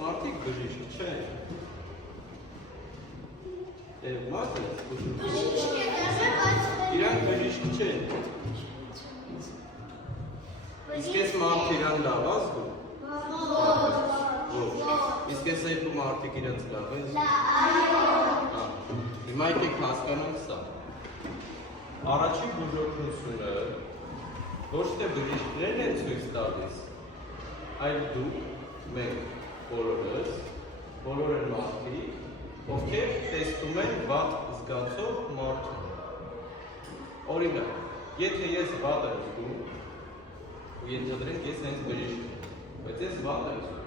մարդիկ բժիշկ չեն։ Մարդիկ իրանք բժիշկ չեն։ Իսկ ես մարդ իրան լավ ազգում։ Իսկ ես երկու մարդիկ իրանց լավ են։ Հիմա եկեք հասկանանք սա։ Առաջին բուժօգնությունը ոչ թե բժիշկներն են ցույց տալիս, այլ դուք, մենք բոլորը մարդիկ, ովքեր տեսնում են վատ զգացող մարդու։ Օրինակ, եթե ես վատ եմ զգում, ու ենթադրենք ես հենց բժիշկ եմ, բայց ես վատ եմ զգում,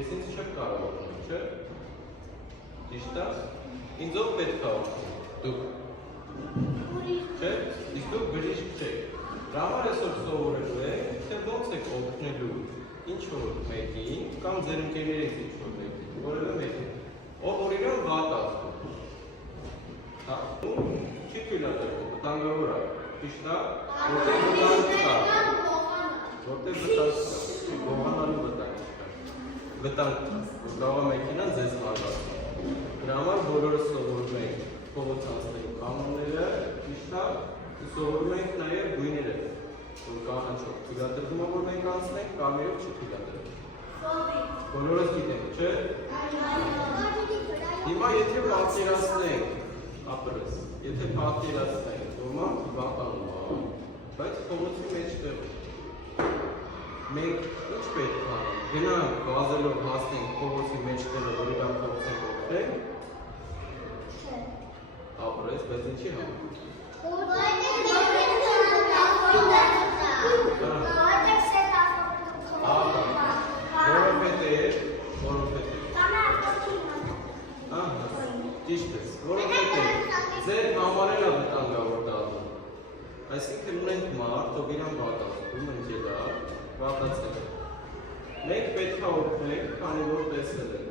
ես ինձ չեմ կարող օգնել, չէ՞։ Ճիշտ է։ Ինձ ով պետք է օգնի։ Դուք։ Չէ՞։ Իսկ դուք բժիշկ չեք։ Դրա համար այսօր սովորելու եք, թե ոնց եք օգնելու ինչ-որ մեկին կամ ձեր ընկերներից ինչ-որ մեկին, որևէ մեկին, ով որ իրան վատ ազգում։ Չի թույլատրվում, վտանգավոր է, ճիշտ է, որտեղ վտանգ կա, որտեղ վտանգ կա, գողանալու վտանգ չկա, վտանգ կա, որ կարող է մեքենան ձեզ հարվածի։ Դրա համար բոլորը սովորում ենք փողոց անցնելու կանոնները, ճիշտ է, սովորում ենք նաև գույները, որ կանաչով թույլատրվում է, որ մենք անցնենք, կարմիրով չթույլատրվում։ Բոլորս գիտենք, չէ՞։ Հիմա եթե պատկերացնենք, ապրես, եթե պատկերացնենք, որ մարդը վատանում է, բայց փողոցի մեջտեղ մենք ինչ պետք է անենք, գնանք վազելով հասնենք փողոցի մեջտեղը, որ իրան փորձենք օգնենք, ապրես, բայց ինչի համար։ Ճիշտ ես, որովհետև ձեր համարել է վտանգավոր դառնում։ Այսինքն ունենք մարդ, ով իրան վատ ազգում, ընկերար, վատացել է։ Մենք պետք է օգնենք, քանի որ տեսել ենք։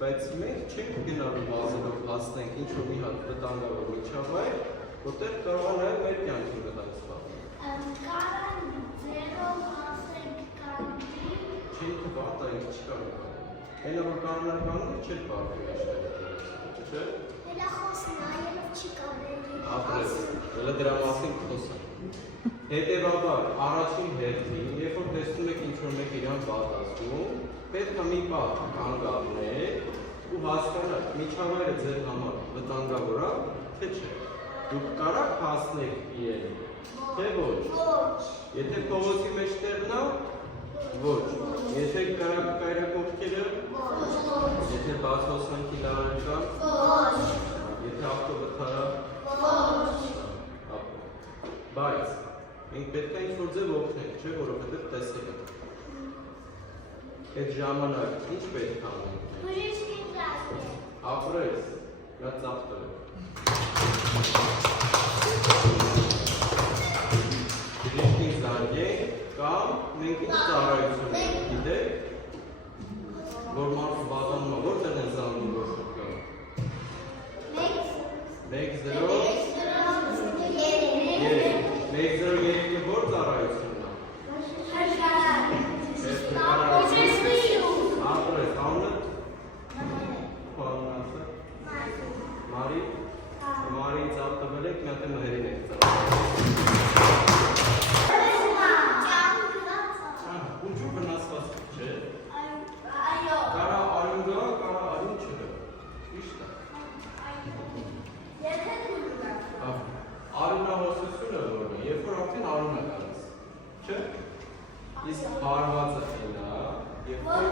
Բայց մենք չենք գնալու վազելով հասնենք ինչ-որ մի հատ վտանգավոր միջավայր, որտեղ կարող է նաև մեր կյանքին վտանգ սպառնել։ Կարան ձերով հասենք կանտի։ Չի վատ է, ինչ կարող է։ Հենա որ կանոնականում չէր բարդի աշխարհը, չէ՞։ Հելախոս նայելով չի կարելի։ Ապրես, հələ դրա մասին խոսանք։ Հետևաբար, առաջին հերթին, երբ որ տեսնում եք ինչ-որ մեկ իրան վատ ազգում, պետք է մի պահ կանգ առնեք ու հասկանաք, միջավայրը ձեր համար վտանգավոր է, թե չէ։ Դուք կարաք հասնեք իրեն, թե ոչ։ Եթե փողոցի մեջտեղն է, ոչ։ Եթե կարաք կայրակ ովքերը, եթե բաց հոսանքի լարեր կա, եթե ավտովթարա, բայց մենք պետք է ինչ-որ ձև օգնենք, չէ, որովհետև տեսել ենք։ Այդ ժամանակ ինչ պետք է անենք։ Բժիշկին զանգել։ Ապրես, նա ծաղտել է։ Բժիշկին զանգենք կամ մենք ինչ ծառայություն ենք, գիտեք, որ մարդը վատանում է, որտեղ են զանգում որ շուտ Մեկ որ ծառայությունն է։ Ապրես, անունը։ Մարի, Մարիին ծաղտվել եք, մի հատ է մհերին եք ծաղտվել։ Ուջու վնասված չէ։ Կարա արյուն գա, կարա արյուն չգա։ Ճիշտ է։ Արյունահոսությունը որն է, երբ որ արդեն արյուն է գալիս, չէ՞։ Իսկ հարվածը ինա, երբ որ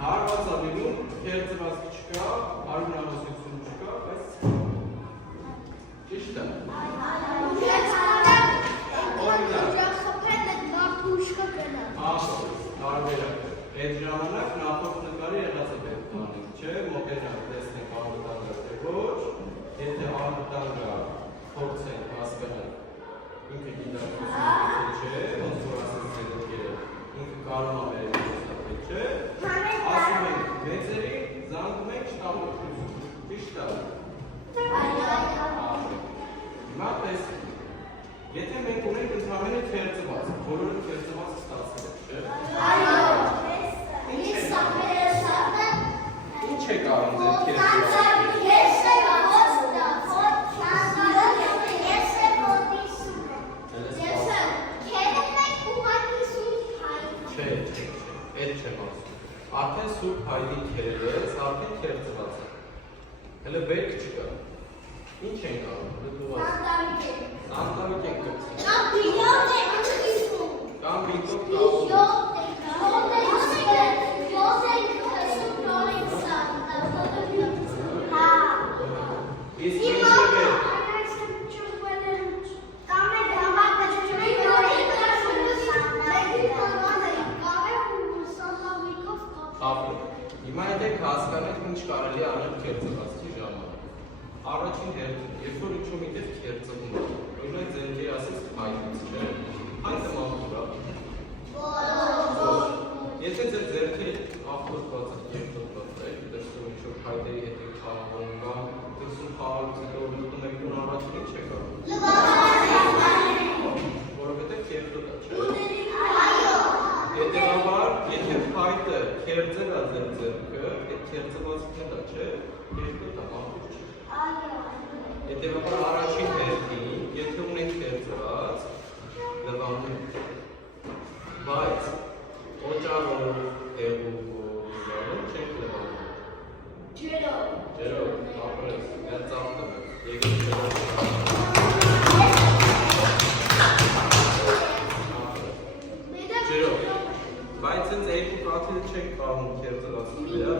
հարվածը լինում, քերծվածքի չկա, արյունահոսություն չկա, բայց ճիշտ է։ Տարբերակ է։ Այդ ժամանակ նախորդ նկարի եղած է պետք անենք, չէ՞, մոտենանք, տեսնենք անվտանգ է, թե ոչ, եթե անվտանգ է, փորձենք հասկանալ, ինքը գիտակցություն չէ, ոնց որ ասած ձեր ընկերը, ինքը կարող է մեր խոստացել, չէ՞, ասում ենք, մեծերի զանգում ենք շտապօգնություն, ճիշտ է։ Հիմա տեսնենք, եթե մենք ունենք ընդհանրապես քերծված, բոլորը քերծված ստացել են, չէ՞։ սուրբ հայդի քերես, արդեն քերծված է։ Հələ բերք չկա։ Ինչ ենք անում։ Սանտավիկ ենք կրծում։ Կամ բիտով Իսկ ինչ է։ Հիմա եթե հասկանանք ինչ կարելի անել քերծվածքի ժամանակ։ Առաջին հերթին, երբ որ ինչ-որ միտեղ քերծվում է, օրինակ ձերքերի ասես հայտնից չէ, հայտը մաքուր է։ Եթե ձեր ձերքերը ախտոտված է, երկոտված է, դրսում ինչ-որ հայտերի հետ եք խաղում կամ դրսում խաղալուց հետո լուտում եք տուն առաջին ինչ եք անում։ Որովհետև քերծոտ է, չէ։ Հետևաբար, եթե հայտը քերծել է ձեր ձեռքը, այդ քերծվածքն է, չէ, երկրորդ ամառուր չէ։ Հետևաբար առաջին հերթին, եթե ունենք քերծված, լվանում ենք։ Բայց օճառով, տեղուկով, չենք լվանում։ Ջերով, ապրես, մեր ծաղտում ենք, եկեք ջերով։ Բայց ինձ երկու կաթիլ չենք պահում քերծվածքի վրա,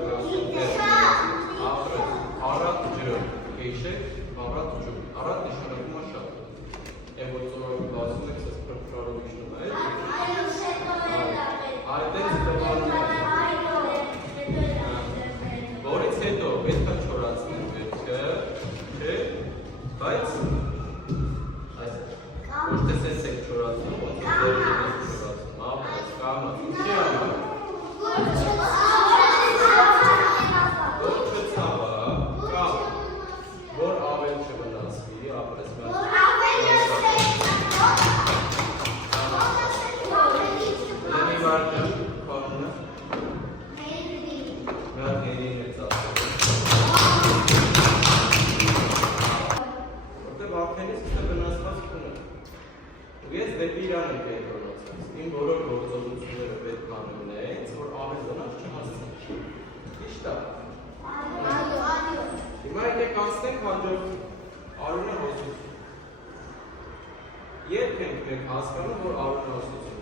ապրես, առատ ջրով, կեիշեք, առատ ջրով, առատ նշանակում է շատ։ Եմ որ ծորով բազում եք, սես պրպրարով իշնում է, այդենց տվանում է։ Որից հետո պետք է չորացնեն պետքը, չէ, բայց ոչ թե սենց եք չորացնում, ոնց է ձերքին եք չորացնում, ապրես, կամաց, ինչի համար։ Որ չցավա, կամ որ ավել չվնասվի, ապրես մեր Լեմի վարկյան, կոնունը մեր հերին է ծասել Որտև ապենից թե վնասված կունը ու ես դեպի իրան եմ կենտրոնացած իմ բոլոր գործողությունները պետք անում նենց, որ ավել վնաս չհասնի Ճիշտ է Հիմա եկեք անցնենք հաջորդ Արունը հոսություն Երբ ենք մենք հասկանում, որ Արունը հոսություն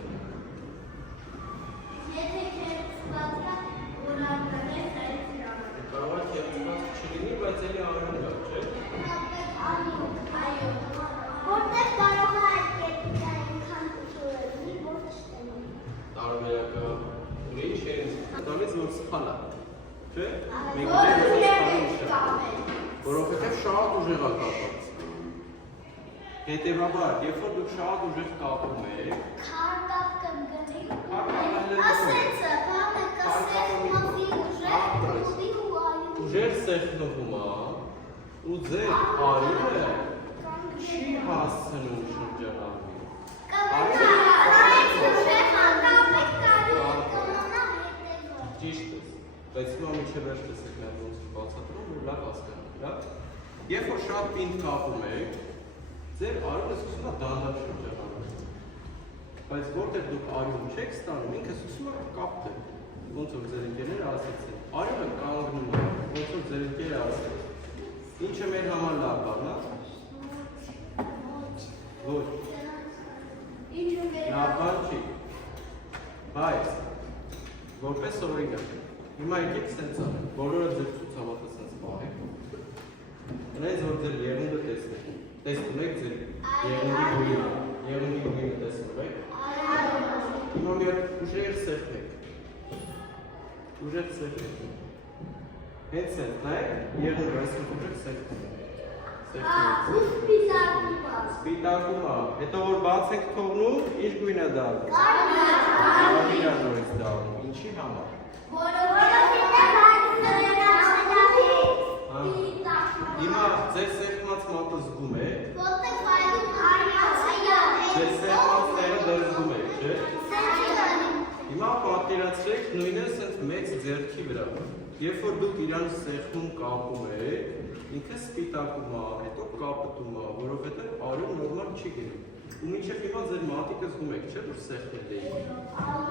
Կարող է քերծված չլինի, բայց էլի Արունը կա, չէ՞։ Որտեղ կարող է այդ կերպիկը այնքան ուժորելի, որ չտենի։ Տարբերակը ուրիշ է դամից որ սխալ է, չէ՞։ Որովհետև շատ ուժեղ է կապած։ Հետևաբար, երբ որ դուք շատ ուժեղ կապում եք, Քարտապ կգնի, Քարտապը ասեցը, բանը կսեղմովի ուժեր սեղմվում է, ու ձեր արյունը չի հասցնում շրջանառվի։ Ճիշտ ես, բայց հիմա միջև վերջ տեսեք մեր ոնց բացատրում, որ լավ հասկանանք, լավ։ Երբ որ շատ պինդ կապում եք, ձեր արյունը սկսում է դանդաղ շրջանառվել։ Բայց որտեղ դուք արյուն չեք ստանում, ինքը սկսում է կապտել։ Ոնց որ ձեր ընկերները ասեցին, արյունը կանգնում է, ոնց որ ձեր ընկերը ասեց։ Ինչը մեր համար լավ բան է։ Ոչ։ Լավ բան չի։ Բայց որպես օրինակ, հիմա եկեք սենց անենք, բոլորը ձեր ցուցավատը սենց պահեք։ Հենց որ ձեր եղունգը տեսնեք, տեսնում եք ձեր եղունգի գույնը տեսնում եք։ Հիմա մի հատ ուժեղ սեղմեք։ Ուժեղ սեղմեք։ Հենց սենց նայեք, եղունգը այսքան ուժեղ սեղմեք։ Սպիտակում է, հետո որ բաց եք թողնում, ինչ գույն է դառնում։ Կարմիր նորից դառնում, ինչի համար։ Հիմա ձեր սեղմած մատը զգում է։ Ձեր սեղմած տեղը դեռ զգում եք, չէ՞։ Հիմա պատկերացրեք նույնը սենց մեծ ձեռքի վրա։ Երբ որ դուք իրան սեղմում կապում եք, ինքը սպիտակում է, հետո կապտում է, որովհետև արյուն նորմալ չի գնում։ ու մինչև հիմա ձեր մատիկը զգում եք, չէ՞ որ սեղմել էի։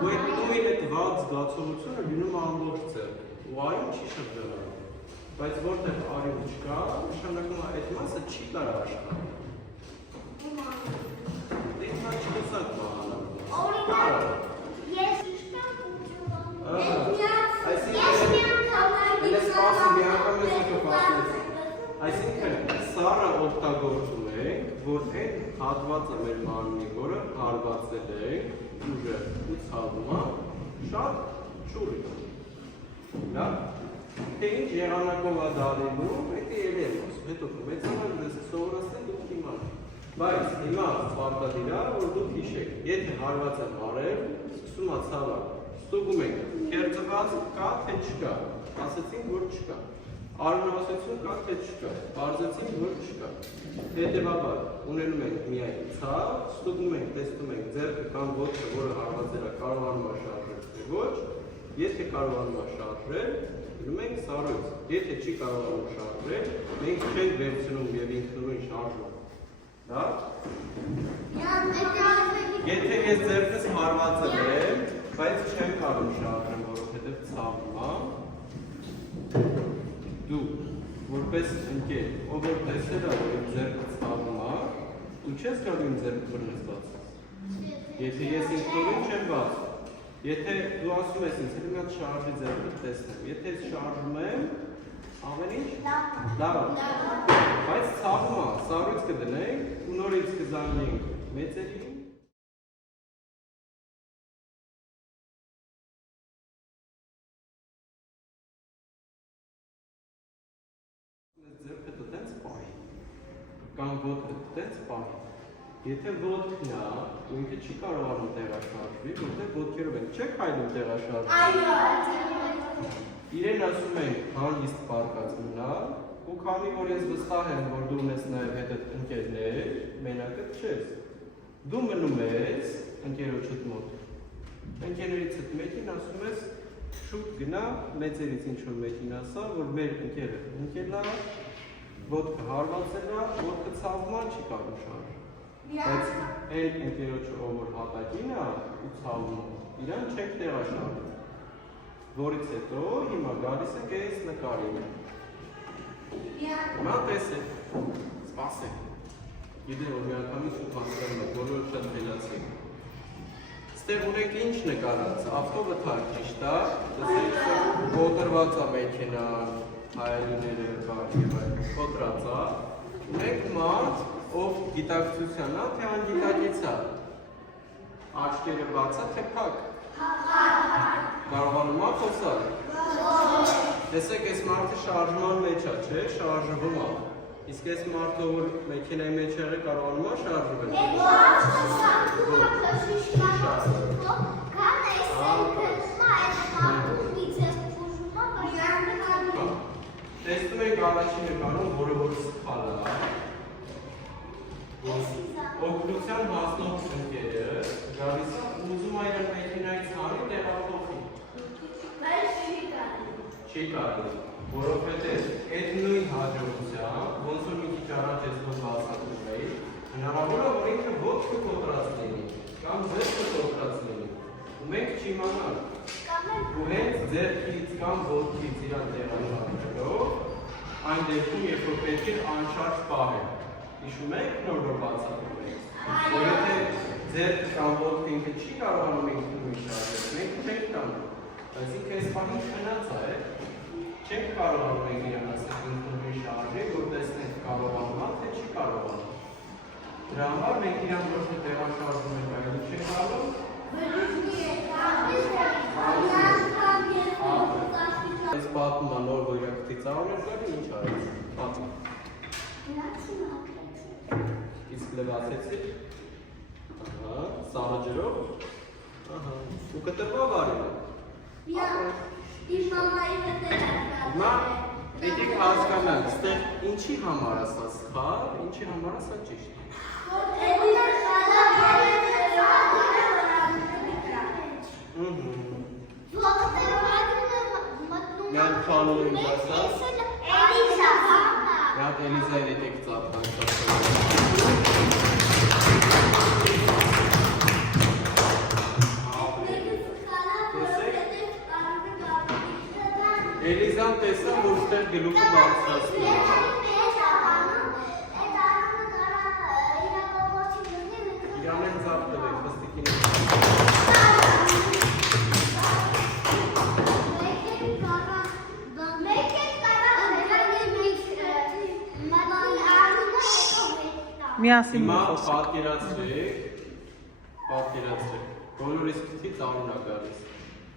Ու այդ նույն այդ վատ զգացողությունը լինում է ամբողջ ձեռք, ու արյուն չի շրջանում։ Բայց որտեղ արյուն չկա, նշանակում է այդ մասը չի կարող աշխատել։ Դե հիմա չլսակ բանալը։ Օրինակ, ես իշտամ Այսինքն սառը օգտագործում ենք, որ այդ հատվածը մեր մարմնի, որը հարվածել ենք, ուժը ու ցավումը շատ շուռ է։ Լավ։ Թե ինչ եղանակով է դալելու, դա երևոս, հետո մեծանալ դες սովորացնել դուք իմանաք։ Բայց հիմա պարտադիր է, որ դուք հիշեք, եթե հարված եմ արել, սկսում է ցավը, ստուգում ենք, կերծված կա թե չկա, ասացինք, որ չկա։ Արյունահոսություն կա թե չկա, բարձեցինք, որ չկա։ Հետևաբար ունենում ենք միայն ցավ, ստուգում ենք, տեսնում ենք ձեռքը կամ ոտքը, որը հարվածել է, կարողանում է շարժել թե ոչ, եթե կարողանում է շարժել, գնում ենք սառույց, եթե չի կարողանում շարժել, մենք չենք վերցնում և ինքնուրույն շարժում։ Դա։ Եթե ես ձեռքս հարվածել եմ, բայց չեմ կարող շարժել, որովհետև ցավում է, դու որպես ընկեր, ով որ տեսել է, որ իմ ձեռքը ցավում է, դու չես կարող իմ ձեռքը բռնես բացես։ Եթե ես ինքնուրույն չեմ բացում, եթե դու ասում ես ինձ, հենց մի հատ շարժի ձեռքը տեսնեմ, եթե ես շարժում եմ, ամեն ինչ լավ է։ Բայց ցավում է, սառույց կդնենք ու նորից կզանգենք մեծերին։ Ձեռքը տենց պահի, կամ ոտքը տենց պահի։ Եթե ոտքն է, ու ինքը չի կարողանում տեղաշարժվի, որտեղ ոտքերով ենք, չեք հայնում տեղաշարժվի։ Իրեն ասում ենք հանգիստ պարկած մնալ, ու քանի որ ես վստահ եմ, որ դու ունես նաև հետդ ընկերներ, մենակդ չես։ Դու մնում ես ընկերոջդ մոտ։ Ընկերներիցդ մեկին ասում ես, շուտ գնա, մեծերից ինչ-որ մեկին ասա, որ մեր ընկերը ընկելա, ոտքը հարվածել է, ոտքը ցավում է, չի կարող շարժել։ Բայց այն ընկերոջը, ով որ հատակին է ու ցավում է, իրան չեք տեղաշարժում։ Որից հետո հիմա գալիս եք այս նկարին։ Հիմա տեսեք, սպասեք։ Գիտեմ, որ մի անգամից ու հասկանում եք, բոլորը շատ խելացեք։ Ստեղ ունեք ինչ նկարած, ավտովթար ճիշտ է, տեսեք, կոտրված է մեքենան, հայելիները կար եւ այլն, կոտրած է։ Ունեք մարդ, ով գիտակցության է, թե անգիտակից է։ Աչքերը բաց է, թե փակ։ Կարողանում է խոսալ։ Տեսեք, այս մարդը շարժման մեջ է, չէ՞, շարժվում է։ Իսկ այս մարդը, որ մեքենայի մեջ եղել, կարողանում է շարժվել։ Տեսնում ենք առաջին նկարում, որը որ սխալ է։ Օգնության հասնող ընկերը գալիս է ուզում է իր մեքենայից հանի տեղափոխի։ Չի կարելի, որովհետև այդ նույն հաջողությամբ, ոնց որ մի քիչ առաջ ես ոնց բացատրում էի, հնարավոր է, որ ինքը ոտքը կոտրած լինի, կամ ձեռքը կոտրած լինի, ու մենք չիմանանք։ Ու հենց ձեռքից կամ ոտքից իրան տեղաշարժելով, այն դեպքում, երբ որ պետք է անշարժ պահել։ Հիշում եք նոր որ բացատրում ենք։ Որ եթե ձեռքը կամ ոտքը ինքը չի կարողանում ինքնուրույն շարժել, մենք չենք տանում։ Բայց ինքը այս պահին քնած է, չենք կարողանում ենք իրան ասել ինքնուրույն շարժի, որ տեսնենք կարողանում է, թե չի կարողանում։ Դրա համար մենք իրան ոչ թե տեղաշարժում ենք, այլ չենք կարող։ Այս պատմում է նոր որ իրան քթի ծառոներ գալի, ինչ արեց, պատմում։ Իսկ լվացեցիք, սառը ջրով, ու կտրվավ արել է։ Հիմա եկեք հասկանանք, ստեղ ինչի համար է սա սխալ, ինչի համար է սա ճիշտ։ Միան քանում եմ ասած։ Միատ Էլիզային եկեք ծափանք։ գլուխը բարձրացնում։ Իրանեն ծապ տվեք, վստիկին։ Միասին Հիմա խոսք։ պատկերացրեք, բոլորիս քթից արուն է գալիս,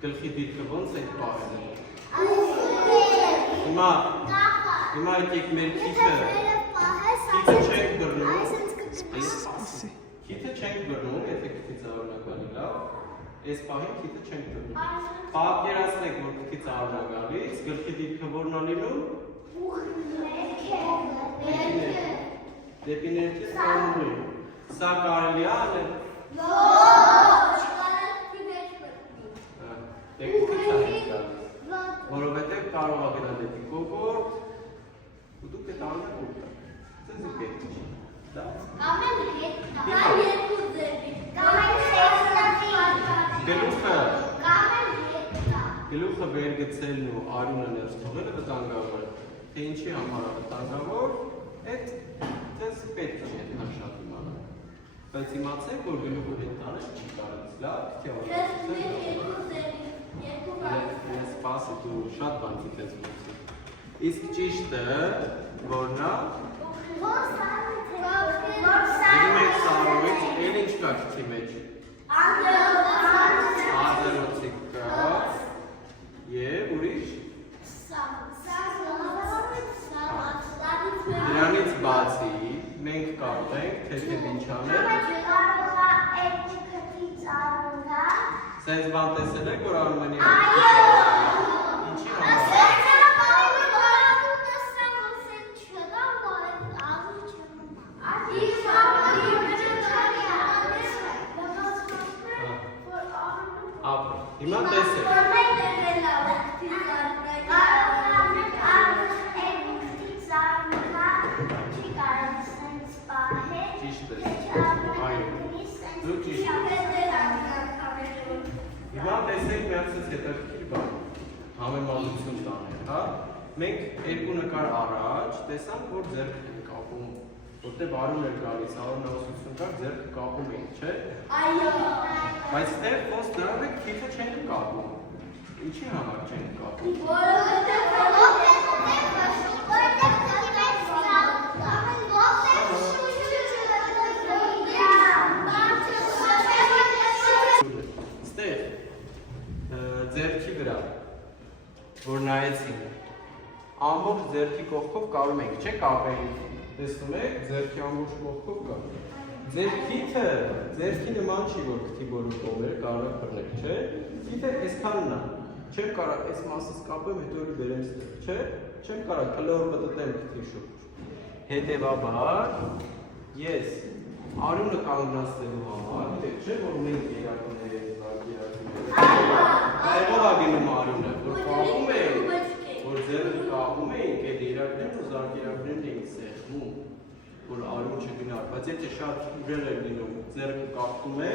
գլխի դիրքը ոնց եք պահել։ Հիմա եկեք մեր քիթը չենք բռնում, քիթը չենք բռնում, եթե քթից արուն է գալի, լավ, այս պահին քիթը չենք բռնում։ Պատկերացրեք, որ քթից արուն է գալիս, գլխի դիրքը որն է լինում։ Դեպի ներքև կողմը։ Սա կարելի է անել։ Որովհետև կարող է գնալ դեպի կոկորդ, ու դուք այդ անը կուտակ։ Ձեզ է պետք չի։ Գլուխը վեր գցելն ու արյունը ներս թողելը վտանգավոր է։ Թե ինչի համար է վտանգավոր, այդ ձեզ պետք չի այդ նա շատ իմանալ։ Բայց իմացեք, որ գլուխը հետ տանել չի կարած, լավ, ես սպասի դու շատ բան գիտես գործի։ Իսկ ճիշտը, որն է, դնում եք սարույց, էլ ինչ կա քթի մեջ։ Ադրոցիկ կա, և ուրիշ։ Դրանից բացի, մենք կարդենք, թեթև ինչ անել։ Սենց բան տեսել եք, որ Արմենի ինչի համար։ Հիմա տեսեք։ Ճիշտ է։ Դու ճիշտ ես։ Հիմա տեսեք միացած հետաքրքիր բան, համեմատություն տանել, հա։ Մենք երկու նկար առաջ տեսանք, որ ձեռքը ենք կապում, որտեղ արուն էր գալիս, արունահոսություն կար, ձեռքը կապում ենք, չէ՞։ Այո։ Բայց դեռ ոնց դրանով եք քիթը չենք կապում։ Ինչի համար չենք կապում։ Ստեղ ձեռքի վրա, որ նայեցինք, ամբողջ ձեռքի կողքով կարում ենք, չէ՞ կապել։ Տեսնում եք, ձեռքի ամբողջ կողքով կա։ Ձեր քիթը ձեռքի նման չի, որ քթի բոլոր կողմերը կարող եք բռնել, չէ՞։ Քիթը այսքանն է։ Չեմ կարող այս մասից կապեմ, հետո էլ բերեմ ստեղ, չէ՞։ Չեմ կարող կլոր պտտեմ քթի շուրջ։ Հետևաբար ես արունը կանգնացնելու համար, չէ՞ որ մենք երակներ ենք, Այո, գնում արունը, որ կապում ենք, որ ձեռքը կապում ենք, այդ երակներն ու զարկերակներն ենք սեղմում, որ արուն չգնար, բայց եթե շատ ուժեղ է լինում, ձեռքը կապում է,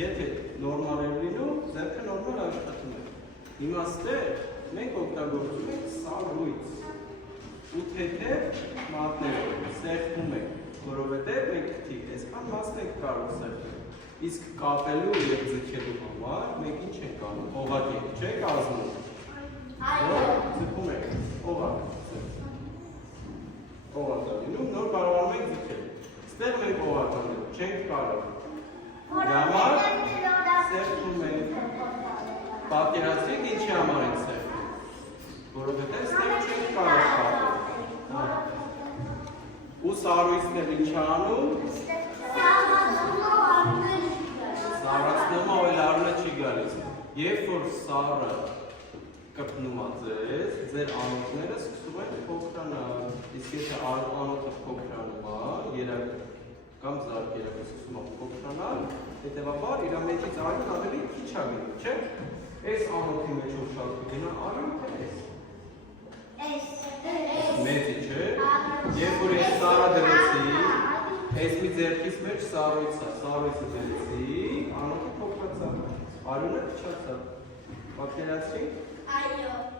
եթե նորմալ է լինում, ձեռքը նորմալ աշխատում է։ Հիմա ստեղ մենք օգտագործում ենք սարույց ու թեթև մատներով սեղմում ենք, որովհետև մենք քթի այսքան մասն ենք կարող սեղմել։ Իսկ կապելու և ձգելու համար մենք ինչ ենք անում, օղակ ենք, չէ՞ կազմում։ Այո։ Ձգում ենք, օղակ։ Օղակ է լինում, նոր կարողանում ենք ձգել։ Ստեղ մենք օղակ անենք, չենք կարող։ Դրա համար սեղմում ենք։ Պատկերացրեք ինչի համար ենք սեղմում։ Որովհետև ստեղ չենք կարող կապել։ Ու սարույցն էլ ինչ անում։ Սարացնումը այլ արունը չի գալիս։ Երբ որ սարը կպնում է ձեր անոթները սկսում են փոքրանալ։ Իսկ եթե անոթը փոքրանում է, երակ կամ զարկերակը սկսում է փոքրանալ, հետևաբար իր մեջից արյուն ավելի քիչ է գնում, չէ՞։ Այս անոթի մեջ որ շատ կգնա արյուն, թե այս։ Մեծի, չէ՞։ Երբ որ ես սարը դրեցի, այս մի ձեռքից մեջ սարույցը դրեցի, անոթը փոքրացավ, արյունը քչացավ։ Պատկերացրի՞ք։ Այո։